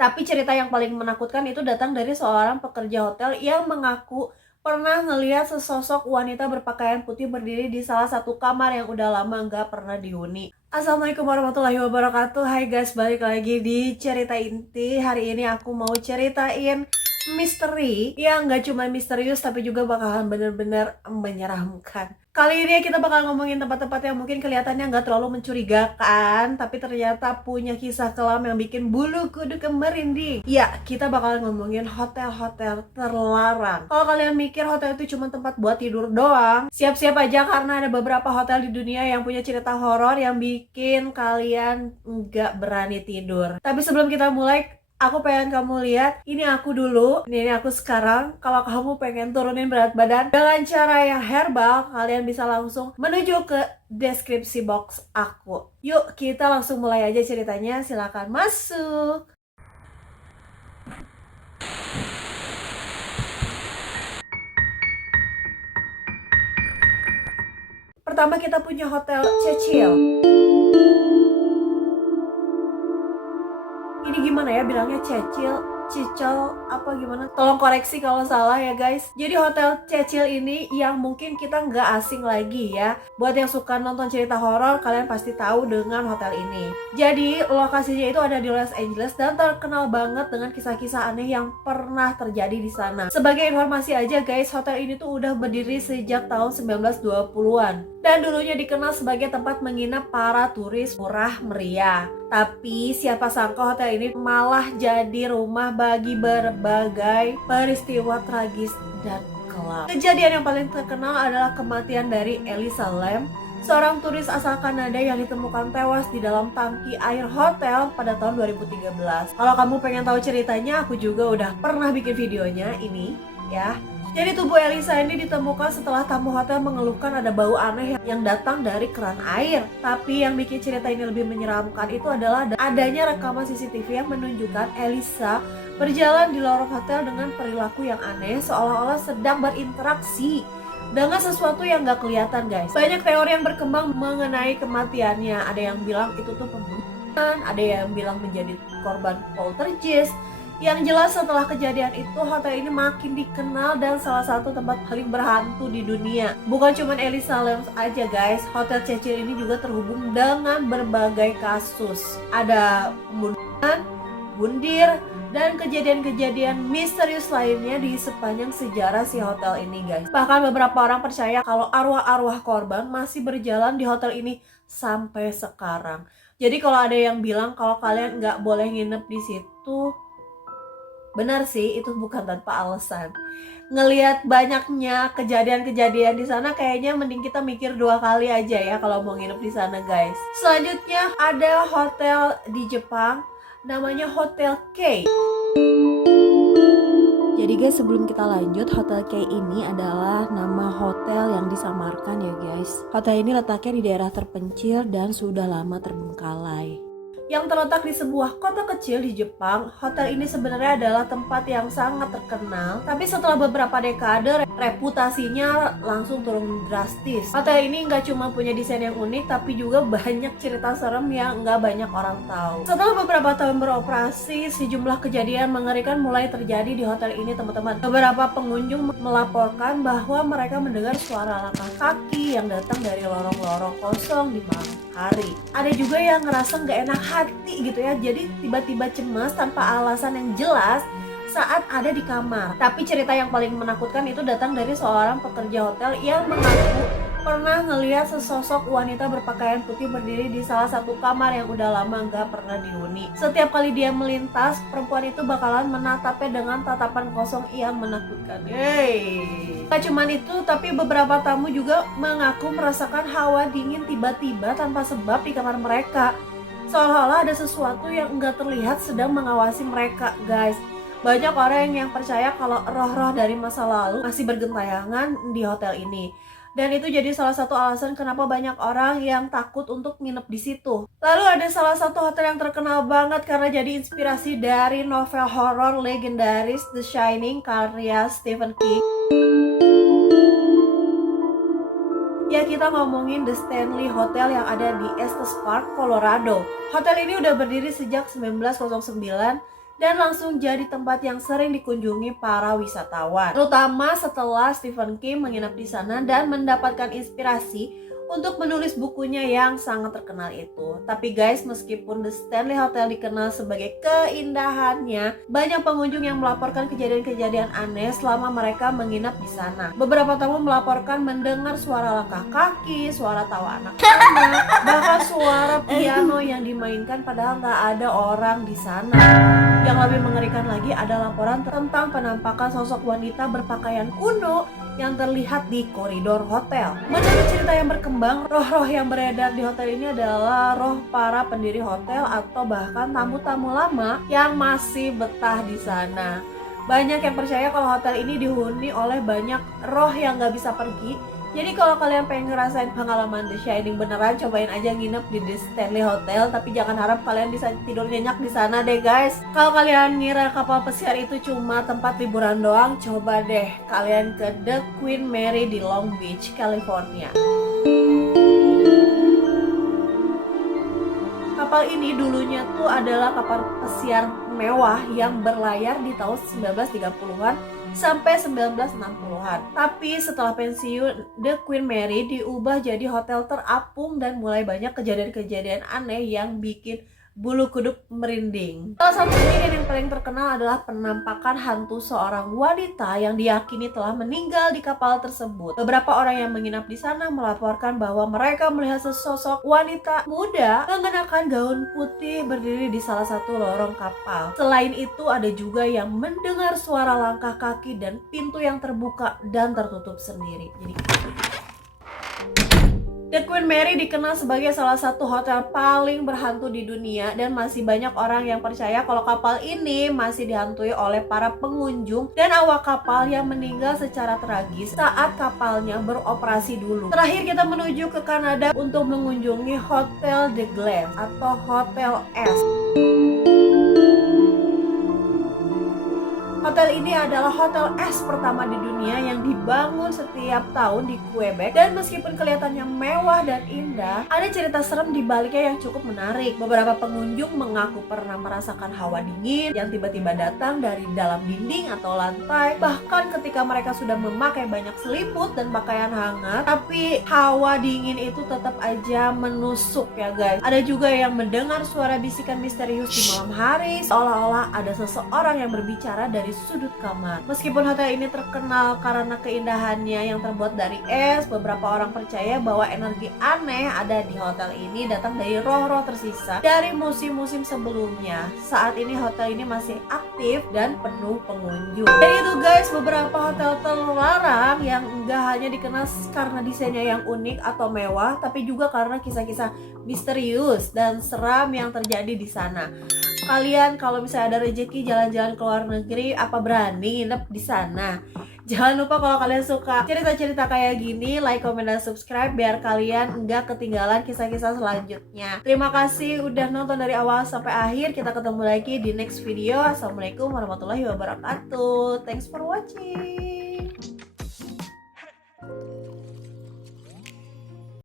Tapi cerita yang paling menakutkan itu datang dari seorang pekerja hotel yang mengaku pernah ngelihat sesosok wanita berpakaian putih berdiri di salah satu kamar yang udah lama nggak pernah dihuni. Assalamualaikum warahmatullahi wabarakatuh. Hai guys, balik lagi di Cerita Inti. Hari ini aku mau ceritain misteri yang nggak cuma misterius tapi juga bakalan bener-bener menyeramkan. Kali ini kita bakal ngomongin tempat-tempat yang mungkin kelihatannya nggak terlalu mencurigakan, tapi ternyata punya kisah kelam yang bikin bulu kuduk merinding. Ya, kita bakal ngomongin hotel-hotel terlarang. Kalau kalian mikir hotel itu cuma tempat buat tidur doang, siap-siap aja karena ada beberapa hotel di dunia yang punya cerita horor yang bikin kalian nggak berani tidur. Tapi sebelum kita mulai, aku pengen kamu lihat, ini aku dulu, ini aku sekarang. Kalau kamu pengen turunin berat badan dengan cara yang herbal, kalian bisa langsung menuju ke deskripsi box aku. Yuk, kita langsung mulai aja ceritanya, silakan masuk. Pertama kita punya Hotel Cecil. Ini gimana ya bilangnya, Cicel, apa gimana? Tolong koreksi kalau salah ya guys. Jadi Hotel Cecil ini yang mungkin kita nggak asing lagi ya. Buat yang suka nonton cerita horor, kalian pasti tahu dengan hotel ini. Jadi lokasinya itu ada di Los Angeles dan terkenal banget dengan kisah-kisah aneh yang pernah terjadi di sana. Sebagai informasi aja guys, hotel ini tuh udah berdiri sejak tahun 1920-an. Dan dulunya dikenal sebagai tempat menginap para turis murah meriah. Tapi siapa sangka hotel ini malah jadi rumah bagi berbagai peristiwa tragis dan kelam. Kejadian yang paling terkenal adalah kematian dari Elisa Lam, seorang turis asal Kanada yang ditemukan tewas di dalam tangki air hotel pada tahun 2013. Kalau kamu pengen tahu ceritanya, aku juga udah pernah bikin videonya ini ya. Jadi tubuh Elisa ini ditemukan setelah tamu hotel mengeluhkan ada bau aneh yang datang dari keran air. Tapi yang bikin cerita ini lebih menyeramkan itu adalah adanya rekaman CCTV yang menunjukkan Elisa berjalan di lorong hotel dengan perilaku yang aneh, seolah-olah sedang berinteraksi dengan sesuatu yang gak kelihatan guys. Banyak teori yang berkembang mengenai kematiannya. Ada yang bilang itu tuh pembunuhan, ada yang bilang menjadi korban poltergeist. Yang jelas setelah kejadian itu, hotel ini makin dikenal dan salah satu tempat paling berhantu di dunia. Bukan cuma Elisa Lam aja guys, Hotel Cecil ini juga terhubung dengan berbagai kasus. Ada pembunuhan, bundir, dan kejadian-kejadian misterius lainnya di sepanjang sejarah si hotel ini guys. Bahkan beberapa orang percaya kalau arwah-arwah korban masih berjalan di hotel ini sampai sekarang. Jadi kalau ada yang bilang kalau kalian nggak boleh nginep di situ, benar sih, itu bukan tanpa alasan. Ngelihat banyaknya kejadian-kejadian di sana, kayaknya mending kita mikir dua kali aja ya kalau mau nginep di sana guys. Selanjutnya ada hotel di Jepang, namanya Hotel K. Jadi guys, sebelum kita lanjut, Hotel K ini adalah nama hotel yang disamarkan ya guys. Hotel ini letaknya di daerah terpencil dan sudah lama terbengkalai. Yang terletak di sebuah kota kecil di Jepang, hotel ini sebenarnya adalah tempat yang sangat terkenal. Tapi setelah beberapa dekade, reputasinya langsung turun drastis. Hotel ini nggak cuma punya desain yang unik, tapi juga banyak cerita serem yang nggak banyak orang tahu. Setelah beberapa tahun beroperasi, sejumlah kejadian mengerikan mulai terjadi di hotel ini teman-teman. Beberapa pengunjung melaporkan bahwa mereka mendengar suara langkah kaki yang datang dari lorong-lorong kosong di malam hari. Ada juga yang ngerasa nggak enak hati gitu ya, jadi tiba-tiba cemas tanpa alasan yang jelas saat ada di kamar. Tapi cerita yang paling menakutkan itu datang dari seorang pekerja hotel yang mengaku pernah ngelihat sesosok wanita berpakaian putih berdiri di salah satu kamar yang udah lama nggak pernah dihuni. Setiap kali dia melintas, perempuan itu bakalan menatapnya dengan tatapan kosong yang menakutkan. Gak cuman itu, tapi beberapa tamu juga mengaku merasakan hawa dingin tiba-tiba tanpa sebab di kamar mereka. Seolah-olah ada sesuatu yang nggak terlihat sedang mengawasi mereka guys. Banyak orang yang percaya kalau roh-roh dari masa lalu masih bergentayangan di hotel ini. Dan itu jadi salah satu alasan kenapa banyak orang yang takut untuk nginep di situ. Lalu ada salah satu hotel yang terkenal banget karena jadi inspirasi dari novel horor legendaris The Shining karya Stephen King. Ya, kita ngomongin The Stanley Hotel yang ada di Estes Park, Colorado. Hotel ini udah berdiri sejak 1909 dan langsung jadi tempat yang sering dikunjungi para wisatawan. Terutama setelah Stephen King menginap di sana dan mendapatkan inspirasi untuk menulis bukunya yang sangat terkenal itu. Tapi guys, meskipun The Stanley Hotel dikenal sebagai keindahannya, banyak pengunjung yang melaporkan kejadian-kejadian aneh selama mereka menginap di sana. Beberapa tamu melaporkan mendengar suara langkah kaki, suara tawa anak-anak, bahkan suara piano yang dimainkan padahal nggak ada orang di sana. Yang lebih mengerikan lagi ada laporan tentang penampakan sosok wanita berpakaian kuno yang terlihat di koridor hotel. Menurut cerita yang berkembang, roh-roh yang beredar di hotel ini adalah roh para pendiri hotel atau bahkan tamu-tamu lama yang masih betah di sana. Banyak yang percaya kalau hotel ini dihuni oleh banyak roh yang gak bisa pergi. Jadi kalau kalian pengen ngerasain pengalaman The Shining beneran, cobain aja nginep di The Stanley Hotel. Tapi jangan harap kalian bisa tidur nyenyak di sana deh guys. Kalau kalian ngira kapal pesiar itu cuma tempat liburan doang, coba deh kalian ke The Queen Mary di Long Beach, California. Kapal ini dulunya tuh adalah kapal pesiar mewah yang berlayar di tahun 1930-an sampai 1960-an. Tapi setelah pensiun, The Queen Mary diubah jadi hotel terapung dan mulai banyak kejadian-kejadian aneh yang bikin bulu kuduk merinding. Salah satu kejadian yang paling terkenal adalah penampakan hantu seorang wanita yang diyakini telah meninggal di kapal tersebut. Beberapa orang yang menginap di sana melaporkan bahwa mereka melihat sesosok wanita muda mengenakan gaun putih berdiri di salah satu lorong kapal. Selain itu, ada juga yang mendengar suara langkah kaki dan pintu yang terbuka dan tertutup sendiri. The Queen Mary dikenal sebagai salah satu hotel paling berhantu di dunia dan masih banyak orang yang percaya kalau kapal ini masih dihantui oleh para pengunjung dan awak kapal yang meninggal secara tragis saat kapalnya beroperasi dulu. Terakhir kita menuju ke Kanada untuk mengunjungi Hotel de Glace atau Hotel S. Hotel ini adalah hotel es pertama di dunia yang dibangun setiap tahun di Quebec, dan meskipun kelihatannya mewah dan indah, ada cerita serem di baliknya yang cukup menarik. Beberapa pengunjung mengaku pernah merasakan hawa dingin yang tiba-tiba datang dari dalam dinding atau lantai, bahkan ketika mereka sudah memakai banyak selimut dan pakaian hangat, tapi hawa dingin itu tetap aja menusuk ya guys. Ada juga yang mendengar suara bisikan misterius di malam hari, seolah-olah ada seseorang yang berbicara dari sudut kamar. Meskipun hotel ini terkenal karena keindahannya yang terbuat dari es, beberapa orang percaya bahwa energi aneh ada di hotel ini datang dari roh-roh tersisa dari musim-musim sebelumnya. Saat ini hotel ini masih aktif dan penuh pengunjung. Dan itu guys, beberapa hotel terlarang yang enggak hanya dikenal karena desainnya yang unik atau mewah, tapi juga karena kisah-kisah misterius dan seram yang terjadi di sana. Kalian kalau misalnya ada rezeki jalan-jalan ke luar negeri, apa berani nginep di sana? Jangan lupa kalau kalian suka cerita-cerita kayak gini, like, comment, dan subscribe biar kalian nggak ketinggalan kisah-kisah selanjutnya. Terima kasih udah nonton dari awal sampai akhir. Kita ketemu lagi di next video. Assalamualaikum warahmatullahi wabarakatuh. Thanks for watching.